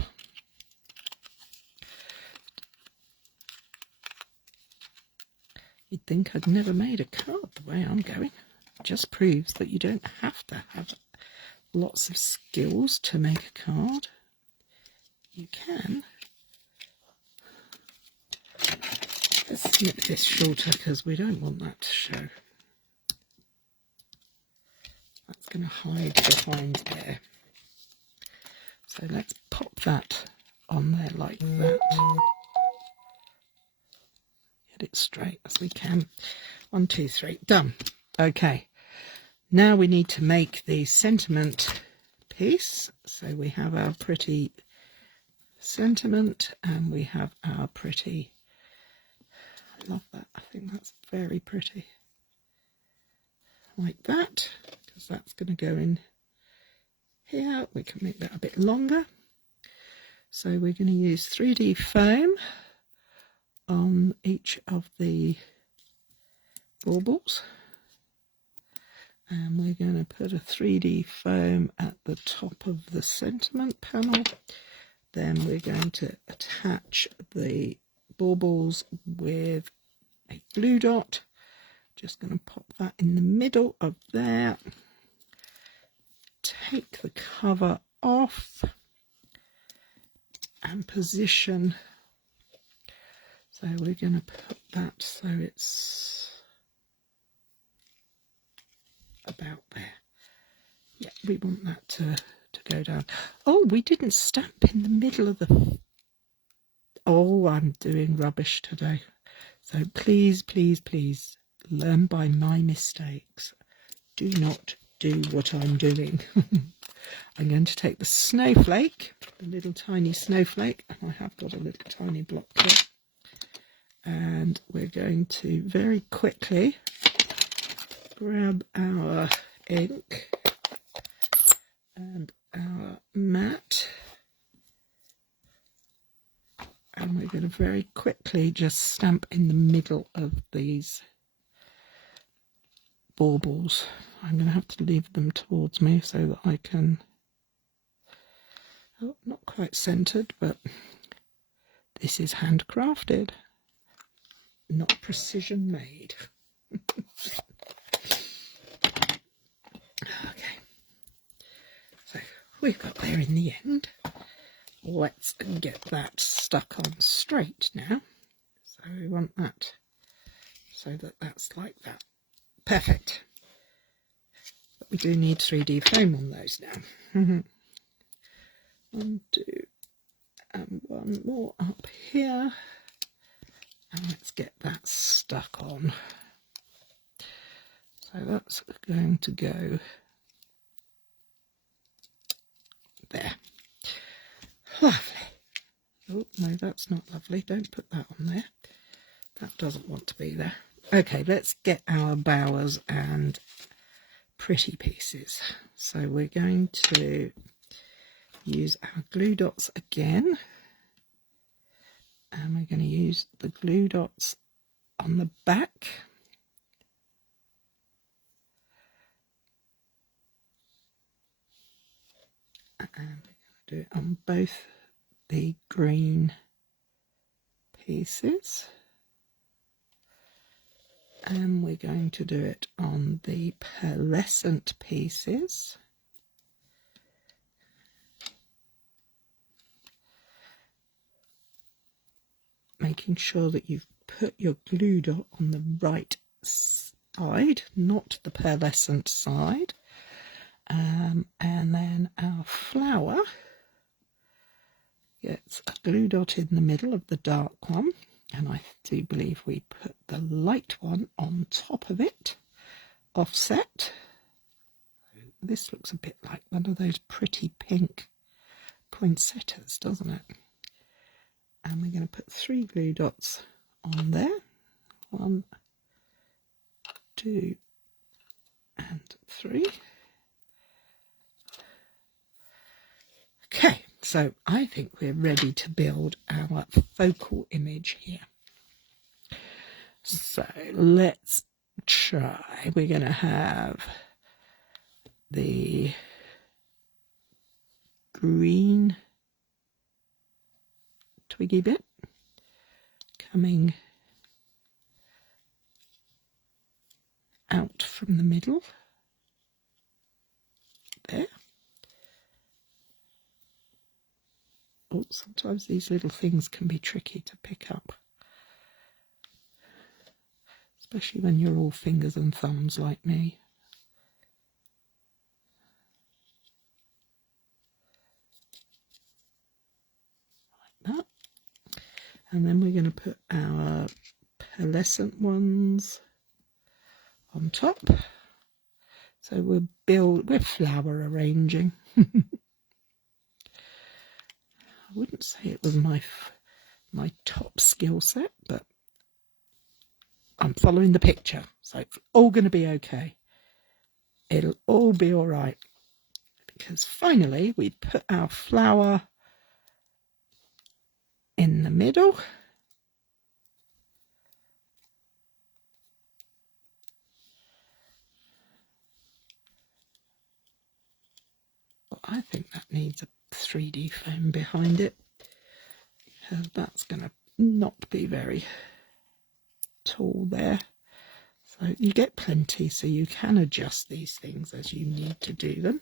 You'd think I'd never made a card the way I'm going. It just proves that you don't have to have lots of skills to make a card. You can. Let's snip this shorter because we don't want that to show. That's going to hide behind there. So let's pop that on there like that. Get it straight as we can. 1, 2, 3, done. Okay, now we need to make the sentiment piece. So we have our pretty sentiment and we have our pretty, I love that, I think that's very pretty. Like that, because that's going to go in here. We can make that a bit longer. So we're going to use 3D foam on each of the baubles. And we're going to put a 3D foam at the top of the sentiment panel. Then we're going to attach the baubles with a glue dot. Just going to pop that in the middle of there. Take the cover off and position. So we're going to put that so it's about there. Yeah, we want that to go down. Oh, we didn't stamp in the middle of the... Oh, I'm doing rubbish today. So please, please, please learn by my mistakes. Do not do what I'm doing. I'm going to take the snowflake, the little tiny snowflake, and I have got a little tiny block here. And we're going to very quickly grab our ink and our mat, and we're going to very quickly just stamp in the middle of these baubles. I'm going to have to leave them towards me so that I can, oh, not quite centered, but this is handcrafted, not precision made. Okay, so we got there in the end. Let's get that stuck on straight now. So we want that so that that's like that. Perfect. But we do need 3D foam on those now. 1, 2, and one more up here. And let's get that stuck on. So that's going to go there. Lovely. Oh, no, that's not lovely. Don't put that on there. That doesn't want to be there. Okay, let's get our bowers and pretty pieces. So we're going to use our glue dots again. And we're going to use the glue dots on the back. And we're going to do it on both the green pieces. And we're going to do it on the pearlescent pieces. Making sure that you've put your glue dot on the right side, not the pearlescent side. And then our flower gets a glue dot in the middle of the dark one. And I do believe we put the light one on top of it, offset. This looks a bit like one of those pretty pink poinsettias, doesn't it? And we're going to put 3 glue dots on there. 1, 2, and 3. Okay, so I think we're ready to build our focal image here. So let's try. We're going to have the green twiggy bit coming out from the middle there. Oh, sometimes these little things can be tricky to pick up. especially when you're all fingers and thumbs like me. Like that. And then we're going to put our pearlescent ones on top. So we're flower arranging. I wouldn't say it was my top skill set, but I'm following the picture, so it's all going to be okay. It'll all be all right, because finally we put our flower in the middle. But I think that needs a 3D foam behind it, because that's going to not be very tall there. So you get plenty, so you can adjust these things as you need to do them.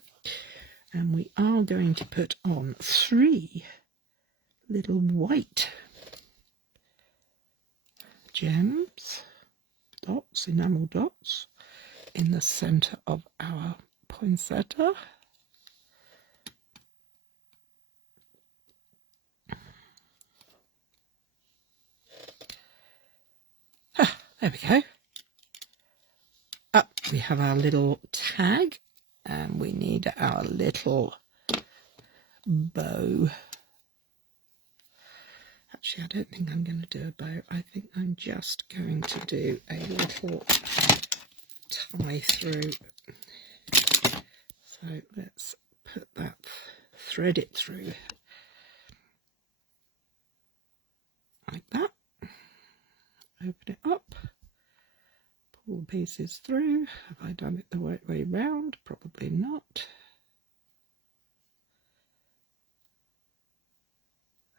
And we are going to put on 3 little white gems, dots, enamel dots, in the centre of our poinsettia. There we go. Up we have our little tag, and we need our little bow. Actually, I don't think I'm going to do a bow. I think I'm just going to do a little tie through. So let's put that, thread it through like that. Open it up, pull the pieces through. Have I done it the right way round? Probably not.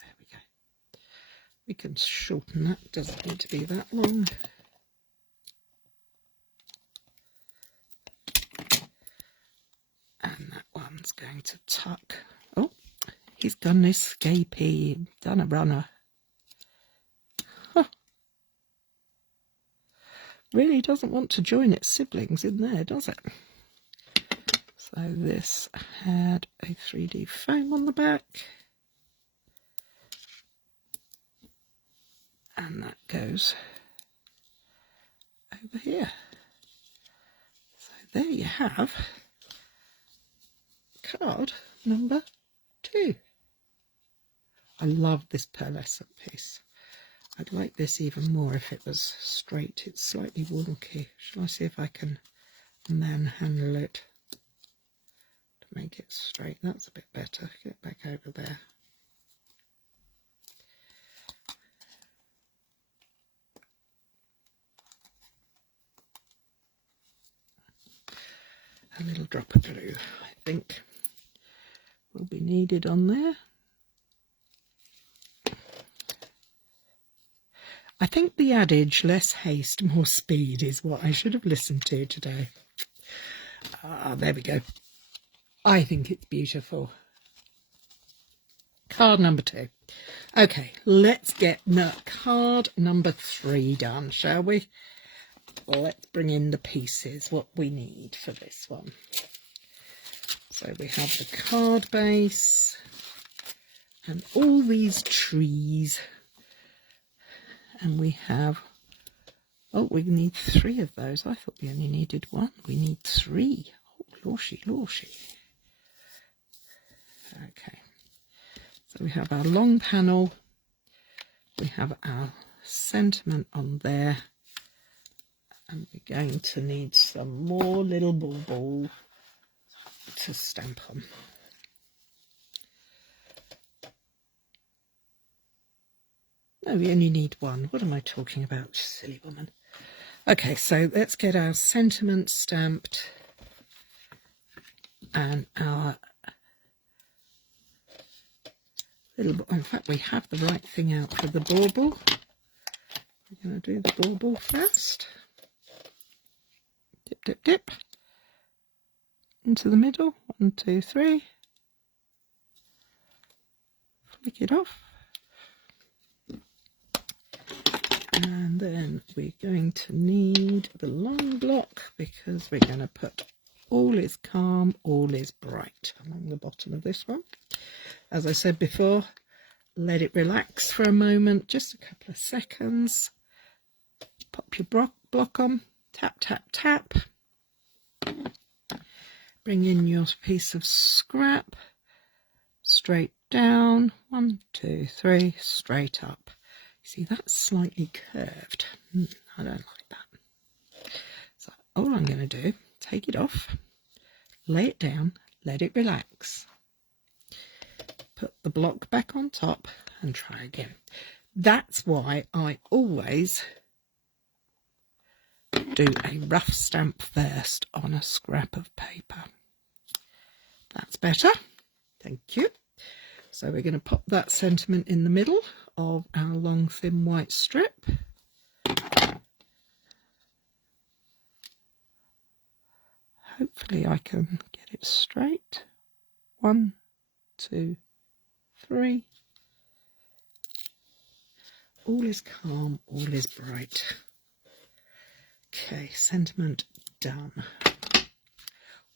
There we go. We can shorten that, doesn't need to be that long. And that one's going to tuck. Oh, he's done this escapee, done a runner. Huh. Really doesn't want to join its siblings in there, does it? So this had a 3D foam on the back. And that goes over here. So there you have card number 2. I love this pearlescent piece. I'd like this even more if it was straight. It's slightly wonky. Shall I see if I can manhandle it to make it straight? That's a bit better. Get back over there. A little drop of glue, I think, will be needed on there. I think the adage, less haste, more speed, is what I should have listened to today. There we go. I think it's beautiful. Card number 2. Okay, let's get card number 3 done, shall we? Well, let's bring in the pieces, what we need for this one. So we have the card base and all these trees. And we have, oh, we need 3 of those. I thought we only needed 1. We need 3. Oh, lawshy, lawshy. Okay. So we have our long panel. We have our sentiment on there. And we're going to need some more little ball to stamp on. No, we only need 1. What am I talking about, silly woman? Okay, so let's get our sentiment stamped and our little, in fact, we have the right thing out for the bauble. We're going to do the bauble first. Dip, dip, dip. Into the middle. 1, 2, 3. Flick it off. And then we're going to need the long block because we're going to put all is calm, all is bright along the bottom of this one. As I said before, let it relax for a moment, just a couple of seconds. Pop your block on, tap, tap, tap. Bring in your piece of scrap, straight down, 1, 2, 3, straight up. See, that's slightly curved. I don't like that. So all I'm going to do, take it off, lay it down, let it relax. Put the block back on top and try again. That's why I always do a rough stamp first on a scrap of paper. That's better. Thank you. So we're going to pop that sentiment in the middle of our long thin white strip. Hopefully I can get it straight. 1, 2, 3. All is calm, all is bright. Okay, sentiment done.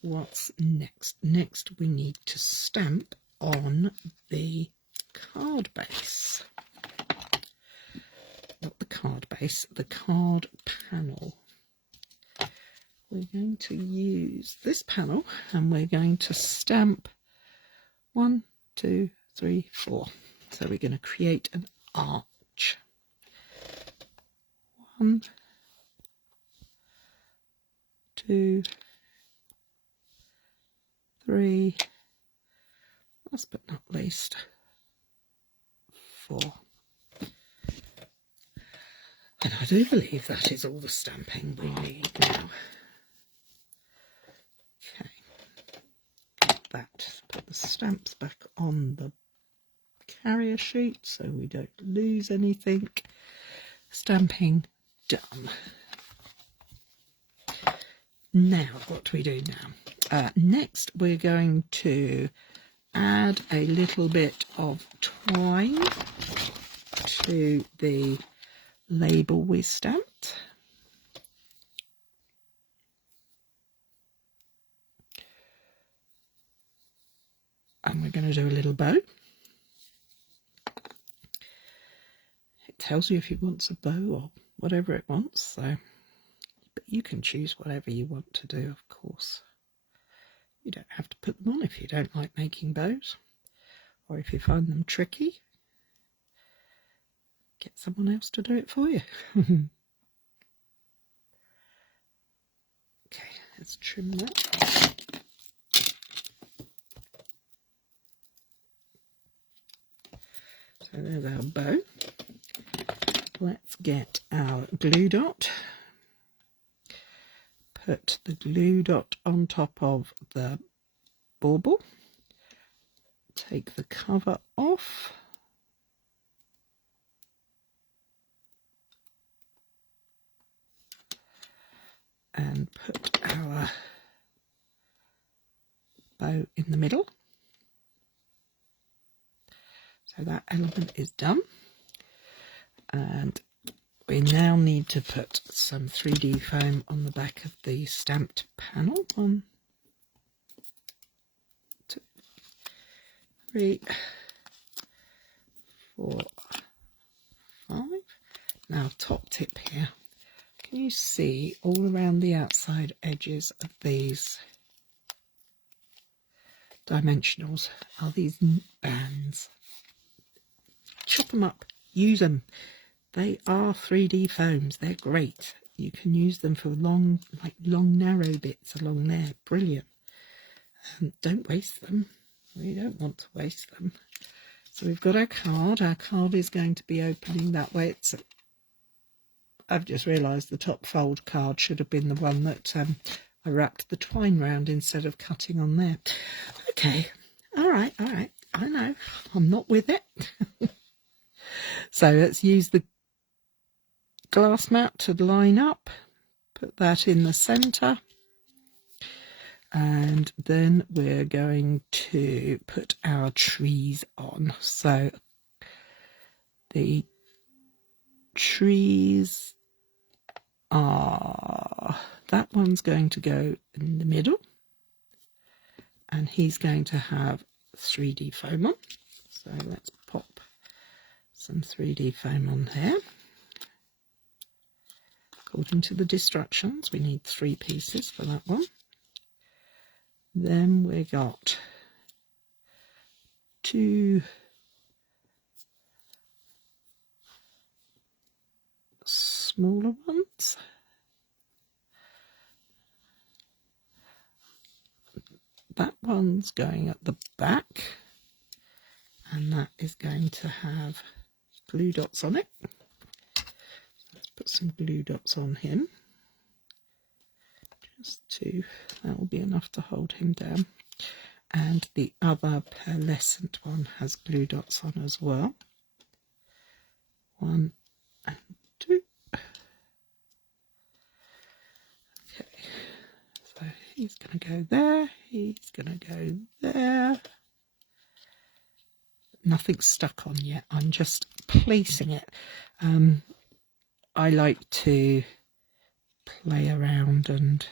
What's next? Next we need to stamp on the card base. Not the card base, the card panel. We're going to use this panel and we're going to stamp 1, 2, 3, 4. So we're going to create an arch. 1, 2, 3, last but not least, 4. And I do believe that is all the stamping we need now. Okay, put the stamps back on the carrier sheet so we don't lose anything. Stamping done. Now, what do we do now? Next, we're going to add a little bit of twine to the label we stamped. And we're going to do a little bow. It tells you if it wants a bow or whatever it wants, so but you can choose whatever you want to do, of course. You don't have to put them on if you don't like making bows, or if you find them tricky, get someone else to do it for you. Okay, let's trim that. So there's our bow. Let's get our glue dot. Put the glue dot on top of the bauble. Take the cover off. And put our bow in the middle. So that element is done. And we now need to put some 3D foam on the back of the stamped panel. 1, 2, 3, 4, 5. Now top tip here. Can you see all around the outside edges of these dimensionals are these bands? Chop them up, use them. They are 3D foams, they're great. You can use them for long narrow bits along there, brilliant. Don't waste them, we don't want to waste them. So we've got our card is going to be opening that way. I've just realised the top fold card should have been the one that I wrapped the twine round instead of cutting on there. Okay, all right, I know, I'm not with it. So let's use the glass mat to line up, put that in the centre, and then we're going to put our trees on. So the trees are, that one's going to go in the middle, and he's going to have 3D foam on. So let's pop some 3D foam on here. According to the instructions, we need 3 pieces for that one. Then we got 2 smaller ones. That one's going at the back, and that is going to have glue dots on it. Let's put some glue dots on him. Just 2, that will be enough to hold him down. And the other pearlescent one has glue dots on as well. 1 and 2. Okay, so he's going to go there, he's going to go there. Nothing's stuck on yet, I'm just placing it. I like to play around and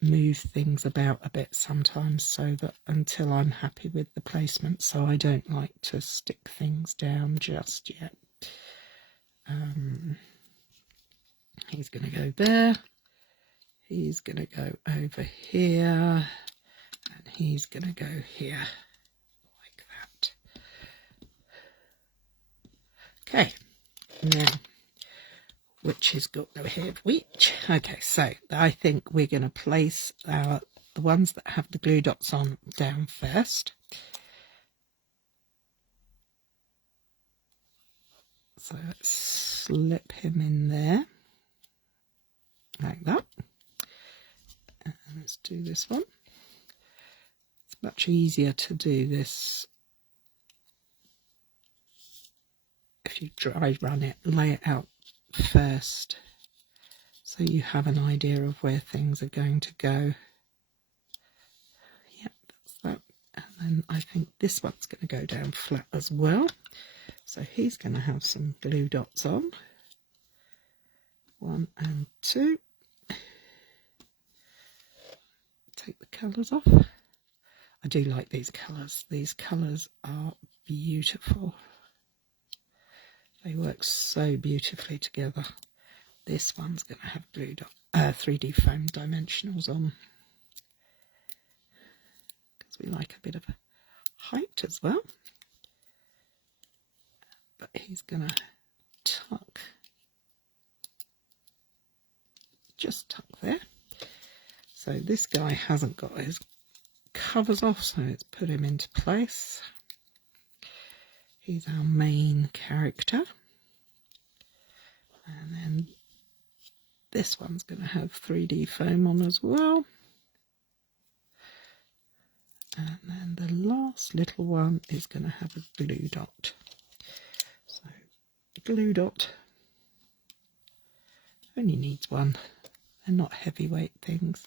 move things about a bit sometimes, so that until I'm happy with the placement, so I don't like to stick things down just yet. He's going to go there, he's going to go over here, and he's going to go here, like that. Okay, now, which has got to have which. Okay, so I think we're going to place the ones that have the glue dots on down first. So let's slip him in there, like that. And let's do this one. It's much easier to do this if you dry run it, lay it out first, so you have an idea of where things are going to go. Yep, that's that. And then I think this one's going to go down flat as well. So he's going to have some glue dots on. 1 and 2. Take the colours off. I do like these colours. These colours are beautiful. They work so beautifully together. This one's going to have glue dot, 3D foam dimensionals on, because we like a bit of a height as well. But he's going to tuck, just tuck there. So this guy hasn't got his covers off, so let's put him into place. He's our main character. And then this one's going to have 3D foam on as well. And then the last little one is going to have a glue dot. So the glue dot only needs one. They're not heavyweight things.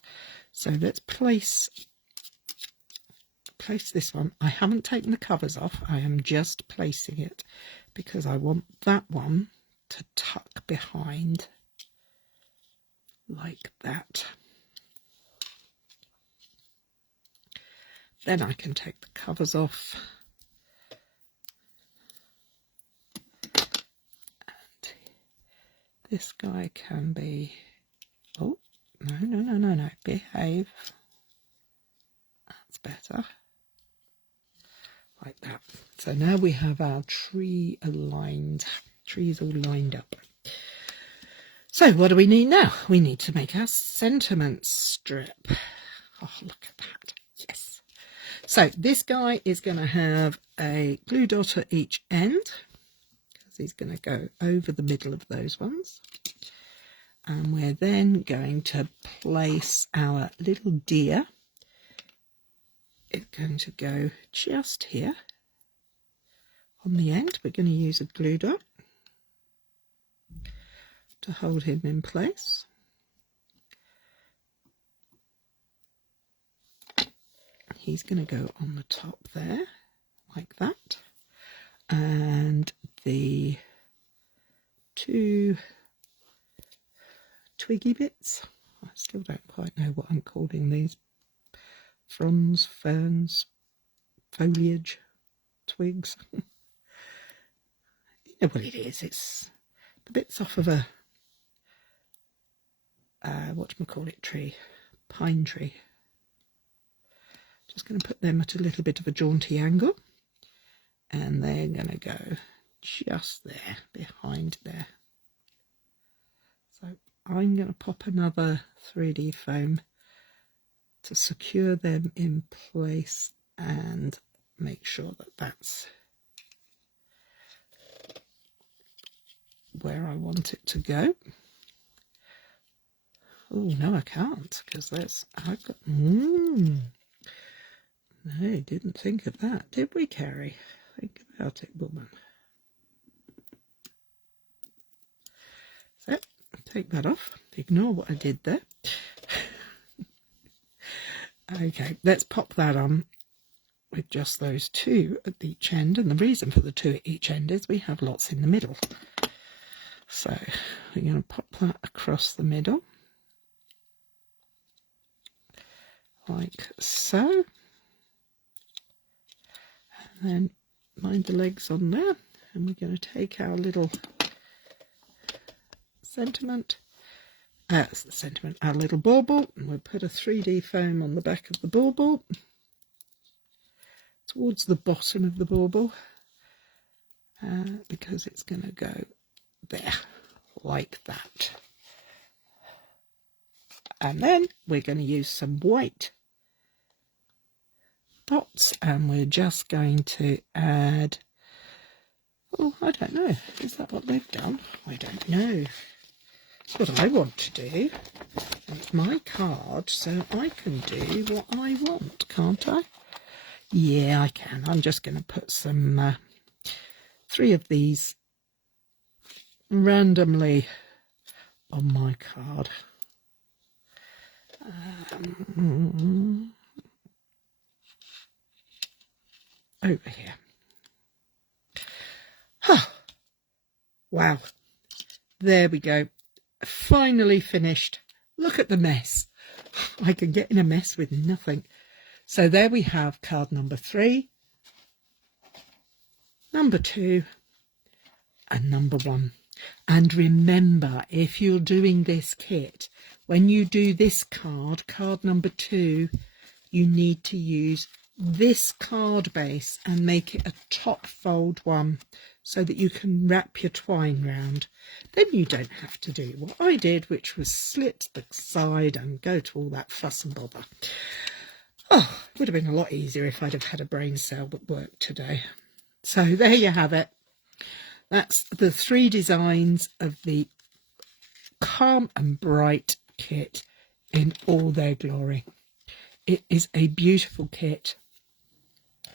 So let's place this one. I haven't taken the covers off. I am just placing it because I want that one to tuck behind like that. Then I can take the covers off and this guy can be, oh no, behave, that's better, like that. So now we have our trees all lined up. So what do we need now? We need to make our sentiment strip. Oh, look at that. Yes. So this guy is going to have a glue dot at each end, because he's going to go over the middle of those ones. And we're then going to place our little deer. It's going to go just here. On the end, we're going to use a glue dot to hold him in place. He's going to go on the top there, like that. And the 2 twiggy bits. I still don't quite know what I'm calling these. Fronds, ferns, foliage, twigs. You know what it is. It's the bits off of a whatchamacallit tree, pine tree. Just going to put them at a little bit of a jaunty angle, and they're going to go just there, behind there. So I'm going to pop another 3D foam to secure them in place and make sure that that's where I want it to go. Oh no, I can't, because I've got no, didn't think of that, did we, Cary? Think about it, woman. So take that off, ignore what I did there. Okay, let's pop that on with just those 2 at each end, and the reason for the 2 at each end is we have lots in the middle. So we're going to pop that across the middle, like so, and then mind the legs on there, and we're going to take our little our little bauble, and we'll put a 3D foam on the back of the bauble, towards the bottom of the bauble, because it's going to go there, like that. And then we're going to use some white dots, and we're just going to add, oh, I don't know, is that what they've done? I don't know. It's what I want to do. It's my card, so I can do what I want, can't I? Yeah, I can. I'm just going to put some 3 of these randomly on my card. Over here. Huh. Wow. There we go. Finally finished. Look at the mess. I can get in a mess with nothing. So there we have card number 3, number 2, and number 1. And remember, if you're doing this kit, when you do this card, card number 2, you need to use this card base and make it a top fold one so that you can wrap your twine round. Then you don't have to do what I did, which was slit the side and go to all that fuss and bother. Oh, it would have been a lot easier if I'd have had a brain cell at work today. So there you have it. That's the 3 designs of the Calm and Bright kit in all their glory. It is a beautiful kit,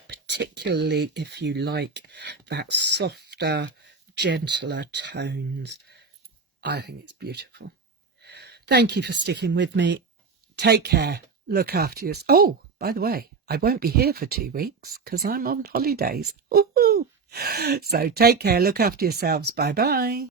particularly if you like that softer, gentler tones. I think it's beautiful. Thank you for sticking with me. Take care. Look after yourself. Oh, by the way, I won't be here for 2 weeks because I'm on holidays. Woohoo! So take care. Look after yourselves. Bye-bye.